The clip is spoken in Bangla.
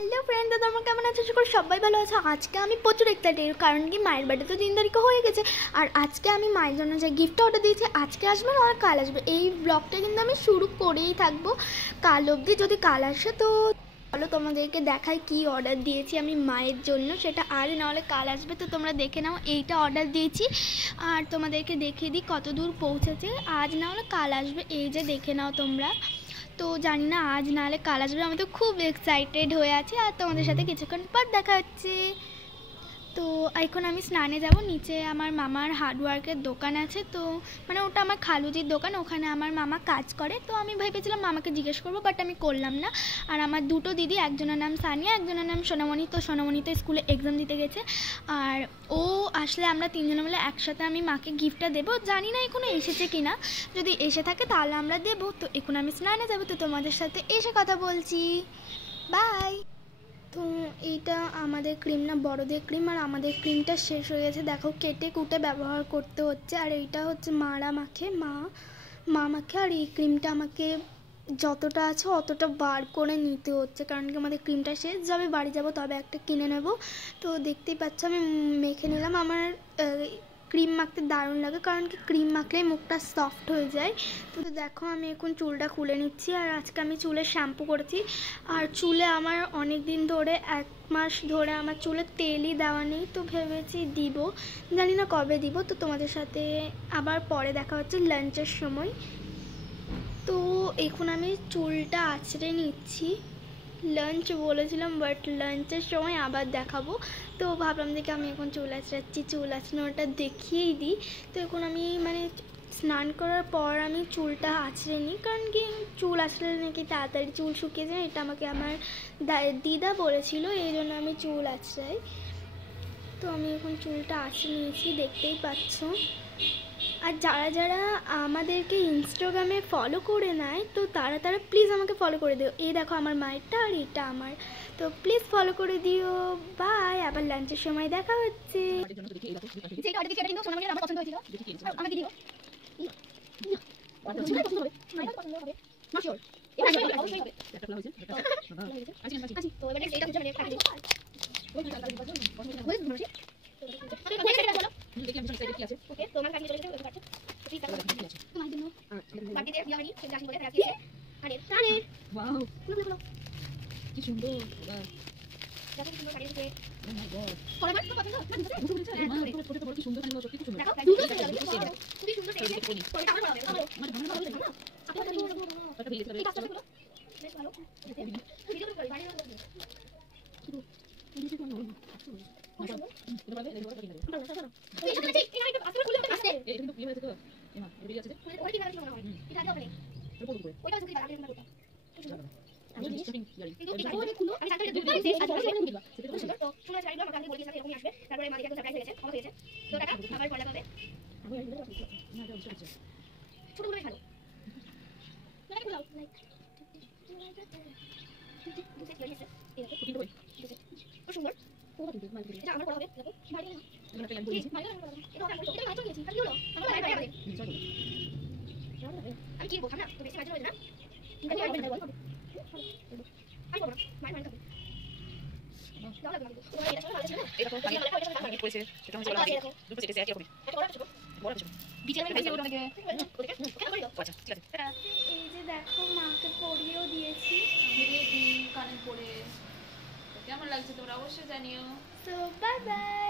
হ্যালো ফ্রেন্ড, দাদা আমার কেমন আছে? আশা করি সবাই ভালো আছে। আজকে আমি প্রচুর এক্সাইটেড, কারণ কি মায়ের বার্থডে তো 3 তারিখে হয়ে গেছে। আর আজকে আমি মায়ের জন্য যে গিফটটা অর্ডার দিয়েছি, আজকে আসবে না আর কাল আসবে। এই ব্লগটা কিন্তু আমি শুরু করেই থাকবো কাল অবধি। যদি কাল আসে তো চলো তোমাদেরকে দেখাই কি অর্ডার দিয়েছি আমি মায়ের জন্য, সেটা আজ নাহলে কাল আসবে। তো তোমরা দেখে নাও, এইটা অর্ডার দিয়েছি আর তোমাদেরকে দেখিয়ে দিই কত দূর পৌঁছেছে। আজ না হলে কাল আসবে, এই যে দেখে নাও তোমরা। তো জানি না আজ নাহলে কাল আসবে, আমি তো খুব এক্সাইটেড হয়ে আছি। আর তোমাদের সাথে কিছুক্ষণ পর দেখা হচ্ছে। তো এখন আমি স্নানে যাব। নিচে আমার মামার হার্ডওয়ার্কের দোকান আছে, তো মানে ওটা আমার খালুজির দোকান, ওখানে আমার মামা কাজ করে। তো আমি ভেবেছিলাম মামাকে জিজ্ঞেস করবো, বাট আমি করলাম না। আর আমার দুটো দিদি, একজনের নাম সানিয়া, একজনের নাম সোনামণি। তো সোনামণি তো স্কুলে এক্সাম দিতে গেছে, আর ও আসলে আমরা তিনজনে মিলে একসাথে আমি মাকে গিফটটা দেবো। জানি না এখনো এসেছে কিনা, যদি এসে থাকে তাহলে আমরা দেবো। তো এখন আমি স্নানে যাবো, তো তোমাদের সাথে এসে কথা বলছি। বাই। তো এইটা আমাদের ক্রিম না, বড়দের ক্রিম, আর আমাদের ক্রিমটা শেষ হয়ে গেছে। দেখো কেটে কুটে ব্যবহার করতে হচ্ছে। আর এইটা হচ্ছে মারা মাখে, মা মাখে। আর এই ক্রিমটা আমাকে যতটা আছে অতটা বার করে নিতে হচ্ছে, কারণ কি আমাদের ক্রিমটা শেষ, যাবে বাড়ি যাব তবে একটা কিনে নেব। তো দেখতেই পাচ্ছ আমি মেখে নিলাম। আমার ক্রিম মাখতে দারুণ লাগে, কারণ কি ক্রিম মাখলেই মুখটা সফট হয়ে যায়। তো দেখো আমি এখন চুলটা খুলে নিচ্ছি। আর আজকে আমি চুলে শ্যাম্পু করেছি। আর চুলে আমার অনেক দিন ধরে, 1 মাস ধরে আমার চুলে তেলই দেওয়া নেই, তো ভেবেছি দিব, জানি না কবে দিব। তো তোমাদের সাথে আবার পরে দেখা হচ্ছে লাঞ্চের সময়। তো এখন আমি চুলটা আঁচড়ে নিচ্ছি। লাঞ্চ বলেছিলাম, বাট লাঞ্চের সময় আবার দেখাবো। তো ভাবলাম দেখে আমি এখন চুল আঁচড়াচ্ছি, চুল আঁচড়ানোটা দেখিয়েই দিই। তো এখন আমি মানে স্নান করার পর আমি চুলটা আঁচড়ে নিই, কারণ কি চুল আঁচড়ালে নাকি তাড়াতাড়ি চুল শুকিয়ে যায়, এটা আমাকে আমার দিদা বলেছিল, এই জন্য আমি চুল আঁচড়াই। তো আমি এখন চুলটা আঁচড়ে নিয়েছি, দেখতেই পাচ্ছ। আর যারা যারা আমাদেরকে ইনস্টাগ্রামে ফলো করে নেয়, তো তারা প্লিজ আমাকে ফলো করে দিও। এই দেখো আমার মায়েরটা আর এটা আমার, তো প্লিজ ফলো করে দিও। বাই, আবার লাঞ্চের সময় দেখা হচ্ছে। কি সুন্দর আমি কিনবো না, তো বেশি মাঝে না এই যে দেখো মাকে পরিয়েও দিয়েছি। কানে পড়ে কেমন লাগছে তোমরা অবশ্যই জানিও। তো বাই বাই।